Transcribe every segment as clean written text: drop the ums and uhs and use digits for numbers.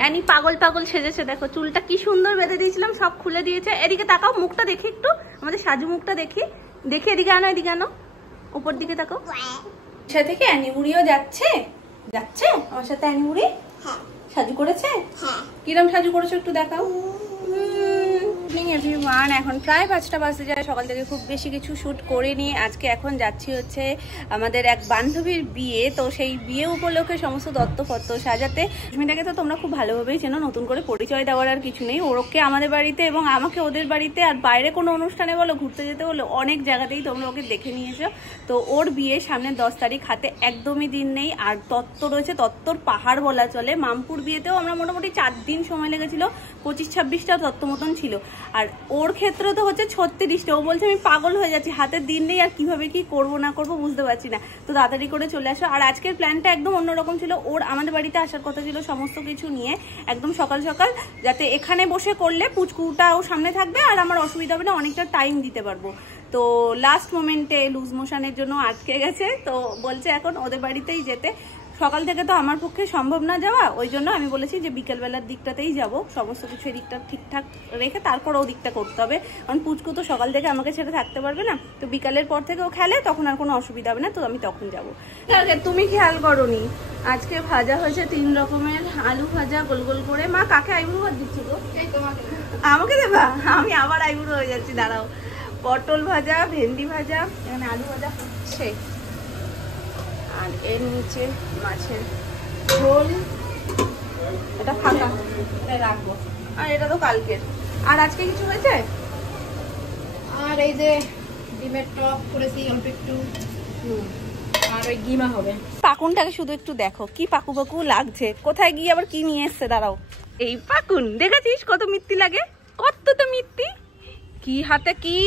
Annie পাগল পাগল সেজেছে, দেখো চুলটা কি সুন্দর বেঁধে দিয়েছিলাম, সব খুলে দিয়েছে। এদিকে তাকাও, মুখটা দেখি একটু, আমাদের সাজু মুখটা দেখি, দেখি এদিকে আনো, এদিকে আনো, উপর দিকে তাকাও। সে থেকে অ্যানি বুড়িও যাচ্ছে, যাচ্ছে আমার সাথে অ্যানি বুড়ি। সাজু করেছে? কিরম সাজু করেছো একটু দেখাও। এভরিওয়ান, এখন প্রায় 5টা বাজতে যায়। সকাল থেকে খুব বেশি কিছু শ্যুট করিনি। আজকে এখন যাচ্ছি হচ্ছে আমাদের এক বান্ধবীর বিয়ে, তো সেই বিয়ে উপলক্ষে সমস্ত দত্তপত্র সাজাতে। সুস্মিতাকে তো তোমরা খুব ভালোভাবেই চেনো, নতুন করে পরিচয় দেওয়ার আর কিছু নেই। ওকে আমাদের বাড়িতে এবং আমাকে ওদের বাড়িতে আর বাইরে কোনো অনুষ্ঠানে বলো, ঘুরতে যেতে বলো, অনেক জায়গাতেই তোমরা ওকে দেখে নিয়েছো। তো ওর বিয়ে সামনে 10 তারিখ, হাতে একদমই দিন নেই। আর তত্ত্ব রয়েছে, তত্ত্বর পাহাড় বলা চলে। মামপুর বিয়েতেও আমরা মোটামুটি 4 দিন সময় লেগেছিল, 25-26টা তত্ত্ব মতন ছিল। আর ওর ক্ষেত্রে তো হচ্ছে 36টা। ও বলছে আমি পাগল হয়ে যাচ্ছি, হাতের দিন নেই, আর কিভাবে কি করবো না করবো বুঝতে পারছি না। তো তাড়াতাড়ি করে চলে আসো। আর আজকের প্ল্যানটা একদম অন্যরকম ছিল। ওর আমাদের বাড়িতে আসার কথা ছিল সমস্ত কিছু নিয়ে, একদম সকাল সকাল, যাতে এখানে বসে করলে পুচকুটাও সামনে থাকবে আর আমার অসুবিধা হবে না, অনেকটা টাইম দিতে পারবো। তো লাস্ট মোমেন্টে লুজ মোশনের জন্য আটকে গেছে, তো বলছে এখন ওদের বাড়িতেই যেতে। সকাল থেকে তো আমার পক্ষে সম্ভব না যাওয়া, ওই জন্য আমি বলেছি যে বিকেলবেলার দিকটাতেই যাব, সমস্ত কিছু এদিকটা ঠিকঠাক রেখে তারপর ও দিকটা করতে হবে। কারণ পুচকু তো সকাল থেকে আমাকে ছেড়ে থাকতে পারবে না, তো বিকালের পর থেকে ও খেলে, তখন আর কোনো অসুবিধা হবে না, তো আমি তখন যাবো। তুমি খেয়াল করোনি, আজকে ভাজা হয়েছে 3 রকমের আলু ভাজা গোল গোল করে। মা কাকে আইবুড়ো ভাত দিচ্ছ গো? আমাকে দেবা? আমি আবার আইবুড়ো হয়ে যাচ্ছি, দাঁড়াও। পটল ভাজা, ভেন্ডি ভাজা, এখানে আলু ভাজা হচ্ছে, আর এর নিচে মাছের ঝোল। এটা ফাঁকা, এটা রাখবো, আর এটা তো কালকের। আর আজকে কিছু হয়েছে? আর এই যে ডিমের টক করেছি অল্প একটু, আর ওই গিমা হবে। পাকুনটাকে শুধু একটু দেখো, কি পাকু পাকু লাগছে। কোথায় গিয়ে আবার কি নিয়ে এসছে, দাঁড়াও। এই পাকুন দেখেছিস কত মিত্তি লাগে, কত তো মিত্তি। কি হাতে কি,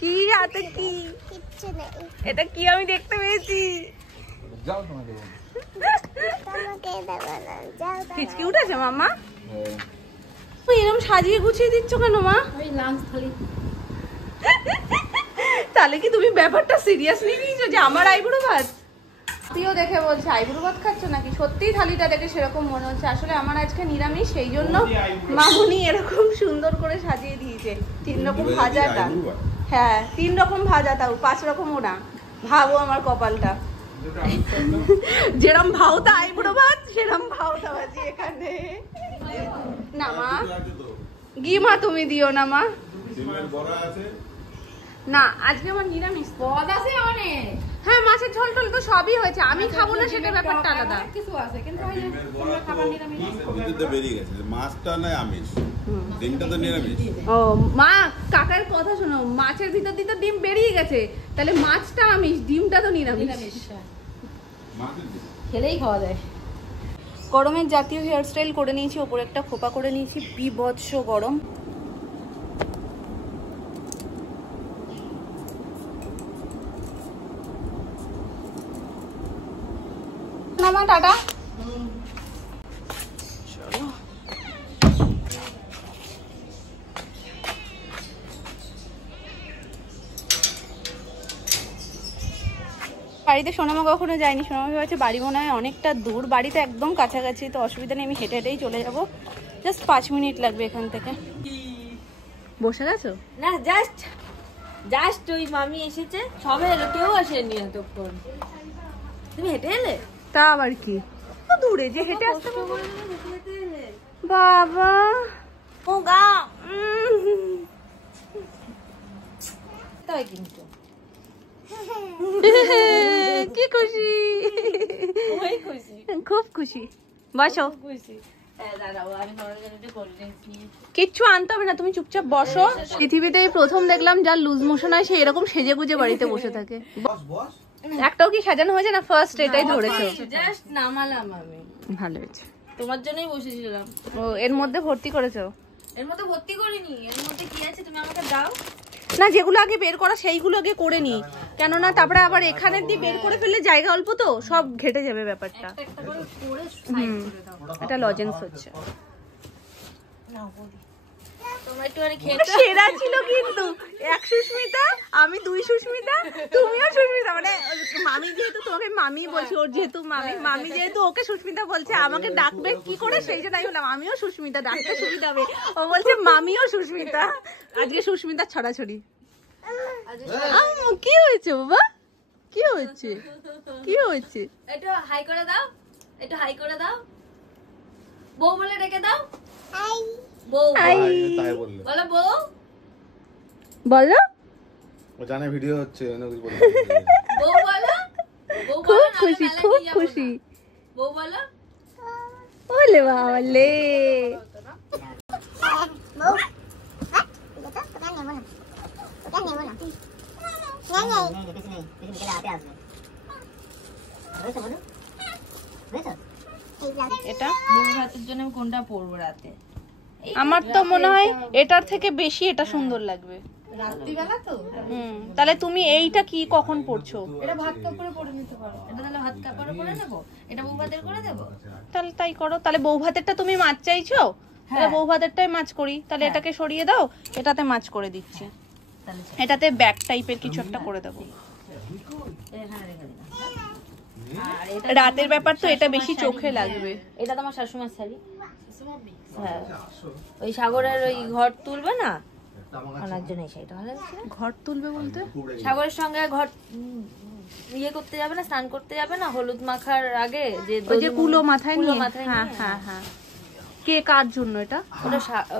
কি হাতে কি, এটা কি আমি দেখতে পেয়েছি। ফিচকি উঠেছে মামা? এরকম সাজিয়ে গুছিয়ে দিচ্ছ কেন মা? তাহলে কি তুমি ব্যাপারটা সিরিয়াসলি নিয়েছো যে আমার আইবুড়ো ভাত? তুইও দেখে বলছে আইবুড়ো ভাত খাচ্ছ নাকি? সত্যিই থালিটা দেখে সেরকম মনে হচ্ছে। আসলে আমার আজকে নিরামিষ, সেই জন্য মামুনি এরকম সুন্দর করে সাজিয়ে দিয়েছে। 3 রকম ভাজাটা, হ্যাঁ 3 রকম ভাজা, তাও 5 রকম ওরা। ভাবো আমার কপালটা, যেরম ভাওতা আইবুড়ো ভাত সেরম ভাওতা ভাজি এখানে। না মা, গিমা তুমি দিও না মা। না আজকে আমার নিরামিষ পদ আছে অনেক। হ্যাঁ মাছের ঝোল টোল তো সবই হয়েছে, আমি খাবো না সেটা ব্যাপারটা আলাদা। কিছু আছে কিন্তু তোমরা খাবার নিরামিষ। তো বেরিয়ে গেছে, মাছটা নয় আমিষ, ডিমটা তো নিরামিষ। ও মা, কাকার কথা শোনো, মাছের ভিতর দিয়ে তো ডিম বেরিয়ে গেছে, তাহলে মাছটা আমিষ, ডিমটা তো নিরামিষ। খেলেই খাওয়া যায়। গরমের জাতীয় হেয়ার স্টাইল করে নিয়েছি, ওপরে একটা খোপা করে নিয়েছি, বিভৎস গরম। মামা টাটা। চলো বাড়িতে সোনামা কখনো যায়নি, সোনামা ভেবেছে বাড়ি মনে হয় অনেকটা দূর, বাড়িতে একদম কাছাকাছি, তো অসুবিধা নেই, আমি হেঁটে হেঁটেই চলে যাবো। জাস্ট 5 মিনিট লাগবে এখান থেকে। বসে গেছো? না জাস্ট ওই মামি এসেছে, সবে এলো, কেউ আসেনি এতক্ষণ। তুমি হেঁটে এলে? তা আবার কি, দূরে যে হেঁটে আসতে বাবা। ও গা তাই কিন্তু কি খুশি, খুব খুশি। বসো, কিচ্ছু আনতে হবে না, তুমি চুপচাপ বসো। পৃথিবীতে প্রথম দেখলাম যার লুজ মোশন হয় সে এরকম সেজে গুজে বাড়িতে বসে থাকে। একটাও কি সাজানো হয়েছে না? ফার্স্ট এটাই ধরেছো? জাস্ট নামালাম আমি। ভালো হয়েছে, তোমার জন্যই বসেছিলাম। ও এর মধ্যে ভর্তি করেছো? এর মধ্যে ভর্তি করিনি, এর মধ্যে কি আছে তুমি আমাকে দাও না, যেগুলো আগে বের করা সেইগুলো আগে করে নি, কেননা তারপরে আবার এখানে দিয়ে বের করে ফেললে জায়গা অল্প তো সব ঘেটে যাবে ব্যাপারটা। এটা লজেন্স হচ্ছে। তোমরা একটুখানি খেয়ে সেরা ছিল কিন্তু, এক সুস্মিতা, আমি দুই সুস্মিতা, তুমিও সুস্মিতা, মানে মামি যেহেতু তোমাকে মামি বলছি, ওর যেহেতু মামি, মামি যেহেতু ওকে সুস্মিতা বলছে, আমাকে ডাকবে কি করে সেই জন্য আমি বললাম আমিও সুস্মিতা, ডাকতে সুবিধা হবে। ও বলছে মামিও সুস্মিতা, আজকে সুস্মিতা ছড়াছড়ি। কি হয়েছে বাবা, কি হয়েছে, কি হয়েছে? একটু হাই করে দাও, একটু হাই করে দাও, বউ বলে ডেকে দাও। বউ তাই বললে বলো, বউ বলো। ও জানে ভিডিও হচ্ছে, অন্য কিছু বলবে বউ বলো, বউ খুব বলো, খুশি, খুব খুশি। বউ বলো। ওলে বাবালে, এটা বউ ভাতের জন্য আমি কোনটা পরবো রাতে? আমার তো মনে হয় এটার থেকে বেশি এটা সুন্দর লাগবে। রাত্রিবেলা তো তাহলে তুমি এইটা কি কখন পড়ছো? এটা ভাত কাপড়ে পরে নিতে পারো। এটা তাহলে ভাত কাপড়ে পরে নেবো, এটা বউ ভাতের করে দেবো। তাহলে তাই করো। তাহলে বউ ভাতেরটা তুমি মাছ চাইছো, তাহলে বউ ভাতেরটাই মাছ করি। তাহলে এটাকে সরিয়ে দাও, এটাতে মাছ করে দিচ্ছি। তাহলে এটাতে ব্যাক টাইপের কিছু একটা করে দেবো। এখানে রেখে দিলাম। আর এটা রাতের ব্যাপার তো এটা বেশি চোখে লাগবে। এটা তোমার শাশুমার শাড়ি। হ্যাঁ, ওই সাগরের ওই ঘর তুলবে না, ওনার জন্য এই শাড়িটা ভালো লাগছে। ঘর তুলবে বলতে সাগরের সঙ্গে ঘর ইয়ে করতে যাবে না, স্নান করতে যাবে না হলুদ মাখার আগে, যে ওই যে কুলো মাথায় কুলো নিয়ে, মাথায় হ্যাঁ নিয়ে। হ্যাঁ হ্যাঁ। কে কার জন্য এটা?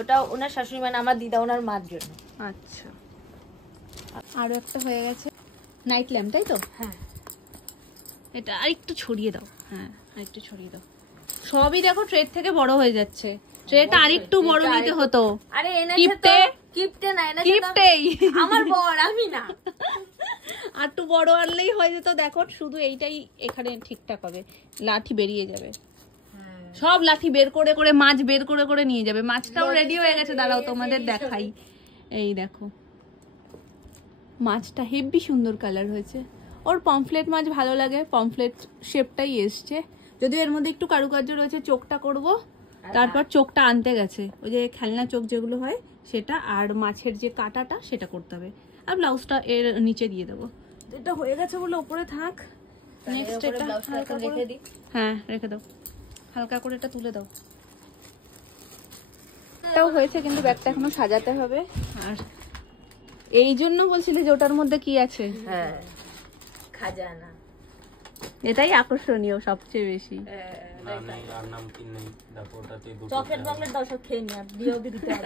ওটা ওনার শাশুড়ি, মানে আমার দিদা, ওনার মার জন্য। আচ্ছা, আরো একটা হয়ে গেছে নাইট ল্যাম্প, তাই তো? হ্যাঁ, এটা আরেকটু ছড়িয়ে দাও। হ্যাঁ, আরেকটু ছড়িয়ে দাও। সবই দেখো ট্রের থেকে বড় হয়ে যাচ্ছে। ট্রেটা আরেকটু বড় নিতে হতো। আরে এনেছে তো, কিপটে কিপটে না, এনেছে তো কিপটেই আমার বর, আমি না। আর একটু বড় আনলেই হয়ে যেত। দেখো শুধু এইটাই এখানে ঠিকঠাক হবে, লাঠি বেরিয়ে যাবে। সব লাঠি বের করে করে, মাছ বের করে করে নিয়ে যাবে। মাছটাও রেডি হয়ে গেছে, দাঁড়াও তোমাদের দেখাই। এই দেখো মাছটা হেভি সুন্দর কালার হয়েছে। ওর পমফ্লেট মাছ ভালো লাগে, পমফ্লেট শেপটাই এসছে। যদিও এর মধ্যে একটু কারুকার্য রয়েছে। চোখটা করব, তারপর চোখটা আনতে গেছে, ওই যে খেলনা চোখ যেগুলো হয় সেটা, আর মাছের যে কাটাটা সেটা করতে হবে। আর ব্লাউজটা এর নিচে দিয়ে দেবো। এটা হয়ে গেছে বলে ওপরে থাক। নেক্সট এটা হালকা করে রেখে দিই। হ্যাঁ রেখে দাও, হালকা করে এটা তুলে দাও। এটাও হয়েছে, কিন্তু ব্যাগটা এখনো সাজাতে হবে। আর এই জন্য বলছিলে যে ওটার মধ্যে কি আছে। হ্যাঁ, খাজানা। এটাই আকর্ষণীয় সবচেয়ে বেশি। চকলেট বকলেট দাও, সব খেয়ে নি, আর দিয়েও দিতে হবে।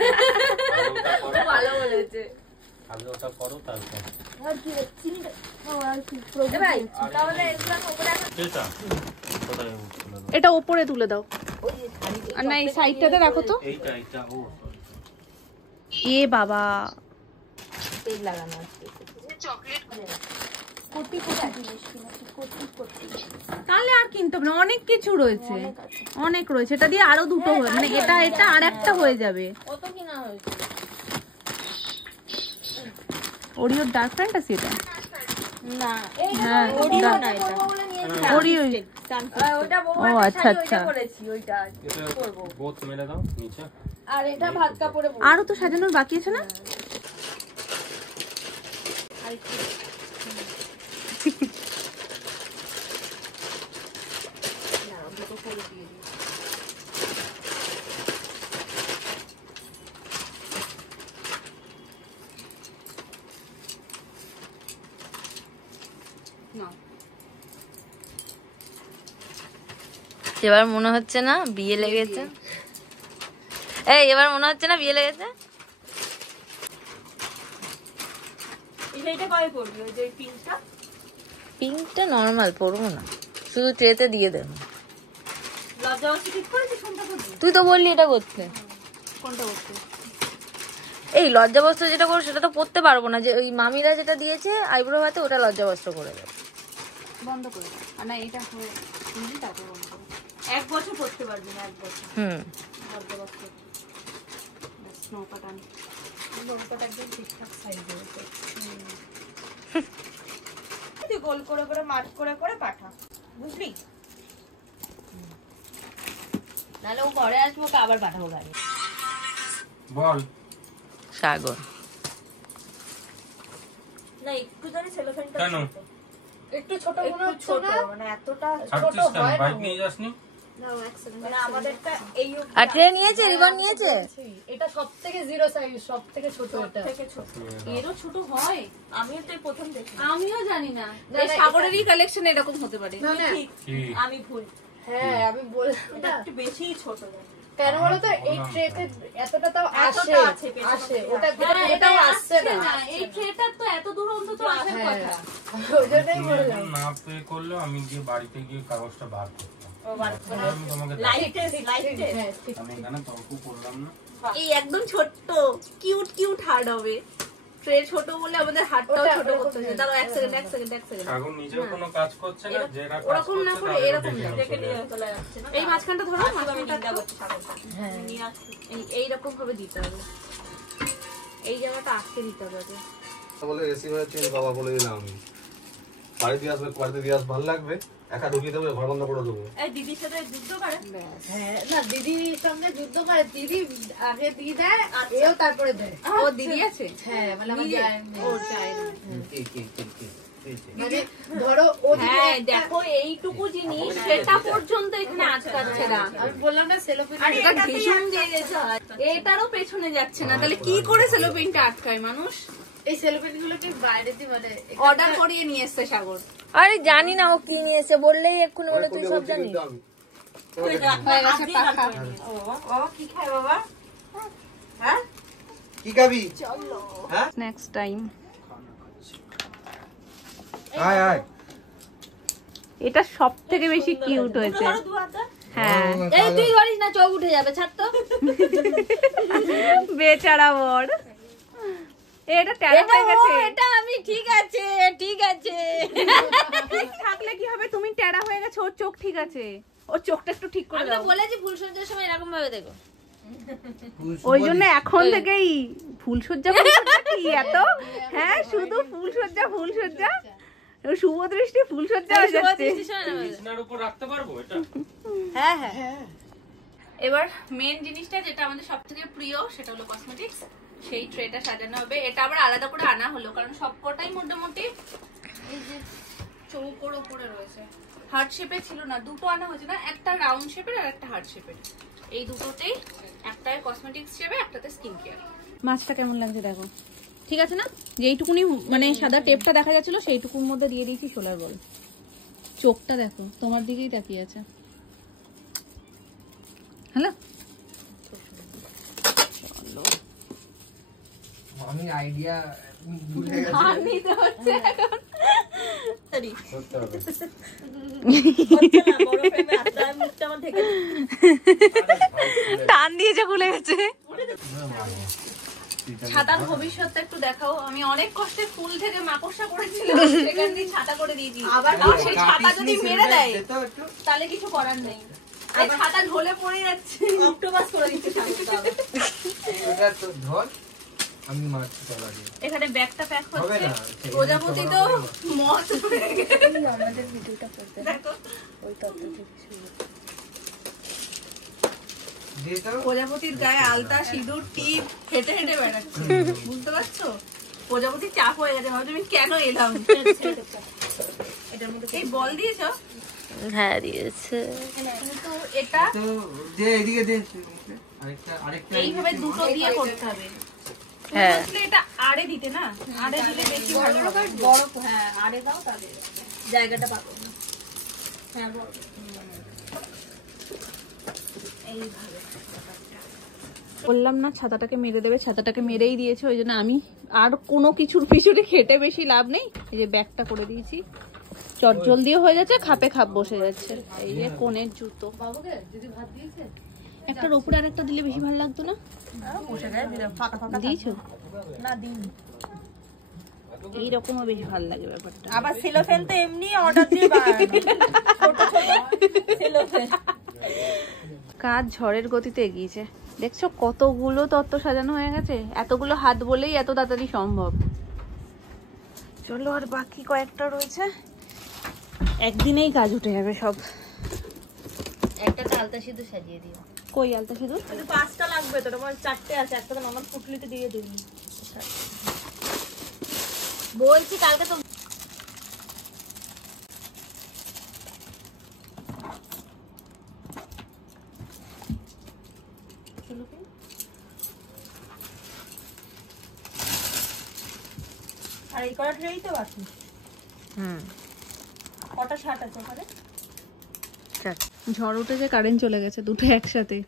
ভালো বলেছে। আগে ওটা করো তারপর আর কি চিনিটা, ও আর কি প্রবলেম ভাই, তাহলে এগুলো উপরে রাখো। এটা কোথায় উঠছিল না এটা ওপরে তুলে দাও। ওই যে শাড়ি, আর না এই সাইডটাতে রাখো তো। এইটা ও এ বাবা, তেল লাগানো আছে। চকলেট কোটি কোটি জিনিস কিনেছি, কোটি কোটি। তাহলে আর কিনতে হবে না, অনেক কিছু রয়েছে, অনেক রয়েছে। এটা দিয়ে আরো দুটো হবে, মানে এটা এটা আর একটা হয়ে যাবে। কত কিনা হয়েছে? ওরিও ডার্ক ফ্যান্টাসি এটা না, হ্যাঁ, ওরিও dark- না, এটা ওরিও। ওটা ও বৌমার আচ্ছা শাড়ি, আচ্ছা। ওইটা করেছি, ওইটা এটা করব। বোত মেরে দাও নিচে আর এটা ভাত কাপড়ে বউ। আরো তো সাজানোর বাকি আছে না? আর কি? না, দুটো করে দিয়ে দিই। এবার মনে হচ্ছে না বিয়ে লেগেছে? এই এবার মনে হচ্ছে না বিয়ে লেগেছে? পিঙ্কটা নরমাল পরবো না, শুধু ট্রেতে দিয়ে দেবো। তুই তো বললি এটা করতে। এই লজ্জা বস্ত্র যেটা করো সেটা তো পরতে পারবো না, যে ওই মামিরা যেটা দিয়েছে আইব্রো হাতে, ওটা লজ্জা বস্ত্র করে দেবে। বন্ধ করে দাও। আর না এটা হয়ে তারপর বন্ধ করো। 1 বছর পড়তে পারবি না, 1 বছর। হুম, নৌকাটা আনি। নৌকাটা একদম ঠিকঠাক সাইজে হয়েছে। তুই গোল করে করে মার্ক করে করে পাঠা, বুঝলি? নাহলে ও ঘরে আসবো, ওকে আবার পাঠাবো গাড়ি। বল সাগর না একটু জানি সেলোফেনটা কেন একটু ছোট মনে হচ্ছে না মানে এতটা ছোট ছাড়ছিস কেন হয় না বাইক নিয়ে যাসনি মানে আমাদেরটা এই আর ট্রে নিয়েছে রিবন নিয়েছে এটা সবথেকে জিরো সাইজ সবথেকে ছোট এটা থেকে ছোট এরও ছোট হয় আমিও তো প্রথম দেখি আমিও জানি না না, এই সাগরেরই কালেকশন এরকম হতে পারে না না কি আমি ভুল হ্যাঁ আমি বললাম এটা একটু বেশিই ছোট কেন বলো তো এই ট্রেতে এতটা তাও আসে আসে ওটা এটাও আসছে না এই ট্রেটার তো এত দূর অন্তত আসার হ্যাঁ কথা ওই জন্যই বললাম না পে করলেও আমি গিয়ে বাড়িতে গিয়ে কাগজটা বার করতাম আমি তোমাকে হ্যাঁ ঠিক আমি এখানে তর্ক করলাম না এই একদম ছোট্ট কিউট হার্ড হবে ট্রে ছোট বলে আমাদের হাতটাও ওটা ছোট করতে হচ্ছে দাঁড়াও এক সেকেন্ড সাগর নিজেও কোনো কাজ করছে না যেটা কাজ ওরকম না করছে করে তাদেরও এরকম ডেকে দেখে নিয়ে নিয়ে চলে যাচ্ছে না এই মাঝখানটা ধরো মাঝখানটা হ্যাঁ এইরকম ভাবে দিতে হবে এই জায়গাটা আটকে দিতে হবে আগে। বলে এসি হয়েছে বাবা বলে দিলাম আমি বাড়ি দিয়ে আসবে বাড়িতে দিয়ে আস ভালো লাগবে একা ঢুকিয়ে দেবো ঘর বন্ধ করে দেবো এই দিদির সাথে যুদ্ধ করে হ্যাঁ না দিদির সঙ্গে যুদ্ধ করে দিদি আগে দিয়ে দেয় এও তারপরে দেয় ও দিদি আছে হ্যাঁ মানে আমার যায় ও চাই না মানে ধরো ও যদি হ্যাঁ একটা- দেখো এইটুকু জিনিস সেটা পর্যন্ত এখানে আটকাচ্ছে না আমি বললাম না সেলোফেন এটা ভীষণ দিয়েছে এটারও পেছনে যাচ্ছে না তাহলে কি করে সেলোপিনটা আটকায় মানুষ এই সেলোফেন গুলোকে বাইরে দিয়ে মানে অর্ডার করিয়ে নিয়ে এসছে সাগর আরে জানি না ও কি নিয়েছে বললেই এক্ষুনি বলে তুই সব জানিস আমি হয়ে গেছে পাখা কি খায় বাবা হ্যাঁ কি খাবি নেক্সট টাইম আয় আয় এটা সব থেকে বেশি কিউট হয়েছে হ্যাঁ এই তুই ধরিস না চোখ উঠে যাবে ছাড় তো বেচারা বর এটা ট্যারা হয়ে গেছে এটা আমি ঠিক আছে থাকলে কি হবে তুমি ট্যারা হয়ে গেছে ওর চোখ ঠিক আছে ওর চোখটা একটু ঠিক করে আমি তো দাও বলেছি ফুলসজ্জার সময় এরকম ভাবে দেখো ওই জন্য এখন থেকেই ফুলসজ্জা কি এত হ্যাঁ শুধু ফুলসজ্জা শুভ দৃষ্টি ফুলসজ্জা হয়ে যাচ্ছে বিছানার উপর রাখতে পারবো এটা হ্যাঁ হ্যাঁ এবার মেন জিনিসটা যেটা আমাদের সবথেকে প্রিয় সেটা হলো কসমেটিক্স সেই ট্রেটা সাজানো হবে এটা আবার আলাদা করে আনা হলো কারণ সবকটাই মোটামুটি এই যে চৌকোর উপরে রয়েছে হার্ট শেপে ছিল না দুটো আনা হয়েছে না একটা রাউন্ড শেপের আর একটা হার্ট শেপের এই দুটোতেই একটাই কসমেটিক্স শেপে একটাতে স্কিন কেয়ার মাছটা কেমন লাগছে দেখো ঠিক আছে না যেইটুকুনি মানে সাদা টেপটা দেখা যাচ্ছিল সেইটুকুর মধ্যে দিয়ে দিয়েছি সোলার বল চোখটা দেখো তোমার দিকেই তাকিয়ে আছে হ্যালো আমি আইডিয়া ভুলে নিতে হচ্ছে এখন টান দিয়েছে খুলে গেছে ছাতার ভবিষ্যৎটা একটু দেখাও আমি অনেক কষ্টে ফুল থেকে মাকড়সা করেছিলাম সেখান দিয়ে ছাতা করে দিয়েছি আবার সেই ছাতা যদি মেরে দেয় তাহলে কিছু করার নেই এই ছাতা ঢলে পড়ে যাচ্ছে অক্টোপাস করে দিচ্ছে ওটা তো ধর আমি মারছি চল আগে এখানে ব্যাগটা প্যাক হবে হচ্ছে না প্রজাপতি তো মত হয়ে গেছে আমাদের ভিডিওটা করতে দেখো ওই তত্ত্ব থেকে শুরু যেটা প্রজাপতির গায়ে আলতা সিঁদুর টিপ হেঁটে হেঁটে বেড়াচ্ছে বুঝতে পারছো প্রজাপতি চাপ হয়ে গেছে ভাবছি আমি কেন এলাম এটার মধ্যে এই বল দিয়েছো হ্যাঁ দিয়েছে কিন্তু এটা তো যে এদিকে দে আরেকটা এইভাবে দুটো দিয়ে করতে হবে হ্যাঁ। আসলে এটা আড়ে দিতে না আড়ে দিলে বেশি ভালো হবে বড় হ্যাঁ আড়ে দাও তাহলে জায়গাটা পাবো না হ্যাঁ বড় এইভাবে বললাম না ছাতাটাকে মেরে দেবে ছাতাটাকে মেরেই দিয়েছে ওই জন্য আমি আর কোনো কিছুর পিছনে খেটে বেশি লাভ নেই এই যে ব্যাগটা করে দিয়েছি চটজল দিয়ে হয়ে যাচ্ছে খাপে খাপ বসে যাচ্ছে এই যে কোণের জুতো বাবুকে যদি ভাত দিয়েছে একটার ওপরে আর একটা দিলে বেশি ভালো লাগতো না বসে যায় ফাঁকা ফাঁকা দিয়েছো না দিন এইরকমও বেশি ভালো লাগে ব্যাপারটা আবার সেলোফেন তো এমনি অর্ডার দিয়ে ছোট ছোট সেলোফেন কাজ ঝড়ের গতিতে এগিয়েছে দেখছো কতগুলো তত্ত্ব সাজানো হয়ে গেছে এতগুলো হাত বলেই এত তাড়াতাড়ি সম্ভব চলো আর বাকি কয়েকটা রয়েছে একদিনেই কাজ উঠে যাবে সব একটা আলতা সিঁদুর সাজিয়ে দিও কই আলতা সিঁদুর? 5টা লাগবে তো, তোমার 4টে আছে, একটা তো আমার পুটলিতে দিয়ে দিবি। বলছি কালকে তো আর এই কটা ট্রেই তো বাকি। কটা শার্ট আছে ওখানে? ঝড় উঠেছে, কারেন্ট চলে গেছে, দুটো একসাথে।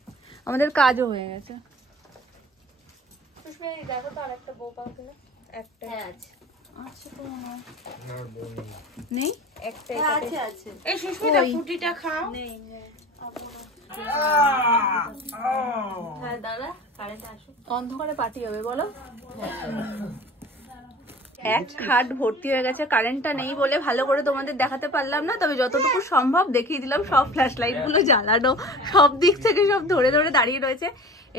আমাদের কাজও হয়ে গেছে। সুস্মিতা দি, দেখো তো আরেকটা বউ পাও কিনা। একটা আছে নেই? একটাই আছে আছে এই সুস্মিতা ফুটিটা খাও। হ্যাঁ দাদা কারেন্ট আসুক। অন্ধকারে পার্টি হবে বলো? এক খাট ভর্তি হয়ে গেছে, কারেন্টটা নেই বলে ভালো করে তোমাদের দেখাতে পারলাম না, তবে যতটুকু সম্ভব দেখিয়ে দিলাম। সব ফ্ল্যাশ লাইট গুলো জ্বালানো, সব দিক থেকে সব ধরে ধরে দাঁড়িয়ে রয়েছে।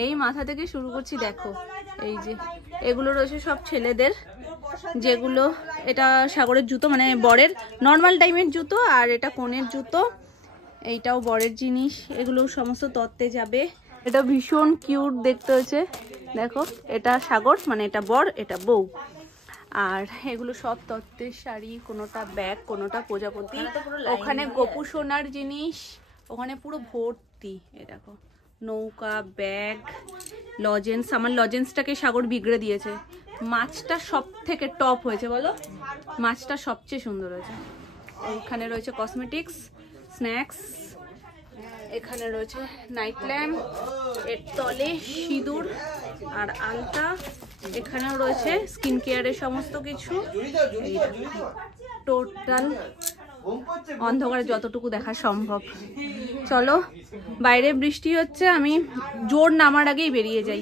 এই মাথা থেকে শুরু করছি, দেখো এই যে এগুলো রয়েছে সব ছেলেদের, যেগুলো এটা সাগরের জুতো, মানে বরের নর্মাল টাইমের জুতো, আর এটা কনের জুতো, এইটাও বরের জিনিস। এগুলো সমস্ত তত্ত্বে যাবে। এটা ভীষণ কিউট দেখতে হয়েছে, দেখো এটা সাগর, মানে এটা বর, এটা বউ। আর এগুলো সব তত্ত্বের শাড়ি, কোনোটা ব্যাগ, কোনোটা প্রজাপতি। ওখানে গোপু সোনার জিনিস, ওখানে পুরো ভর্তি। এ দেখো নৌকা, ব্যাগ, লজেন্স। আমার লজেন্সটাকে সাগর বিগড়ে দিয়েছে। মাছটা সব থেকে টপ হয়েছে বলো, মাছটা সবচেয়ে সুন্দর হয়েছে। ওইখানে রয়েছে কসমেটিক্স, স্ন্যাক্স, এখানে রয়েছে নাইট ল্যাম্প, এর তলে সিঁদুর আর আলতা। এখানেও রয়েছে স্কিন কেয়ারের সমস্ত কিছু। টোটাল অন্ধকারে যতটুকু দেখা সম্ভব। চলো, বাইরে বৃষ্টি হচ্ছে, আমি জোর নামার আগেই বেরিয়ে যাই।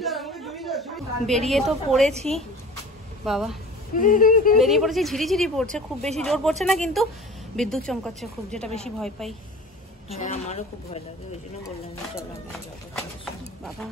বেরিয়ে তো পড়েছি বাবা, বেরিয়ে পড়েছি, ঝিরিঝিরি পড়ছে, খুব বেশি জোর পড়ছে না, কিন্তু বিদ্যুৎ চমকাচ্ছে খুব, যেটা বেশি ভয় পাই। আমারও খুব ভয় লাগে, ওই জন্য বললাম চলো বাবা।